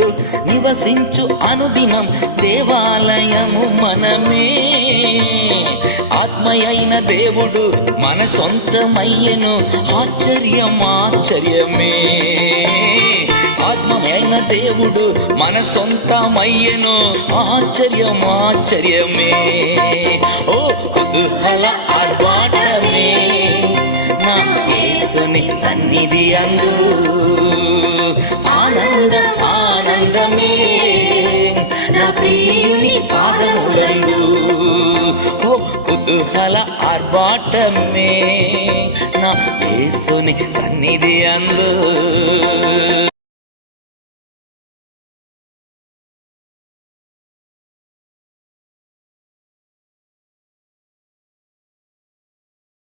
దేవుడు నివసించు అనుదినం దేవాలయము మనమే. ఆత్మయైన దేవుడు మన సొంతమయ్యెను, ఆశ్చర్యమే. ఆత్మయైన దేవుడు మన సొంతమయ్యెను, ఆశ్చర్యమే. ఓ కుతూహల ఆర్భాటమే నా యేసుని సన్నిధి అందు, ఆనందమే నా ప్రియుని పాదములందు. ఓ కుతూహల ఆర్భాటమే నా యేసుని సన్నిధి అందు.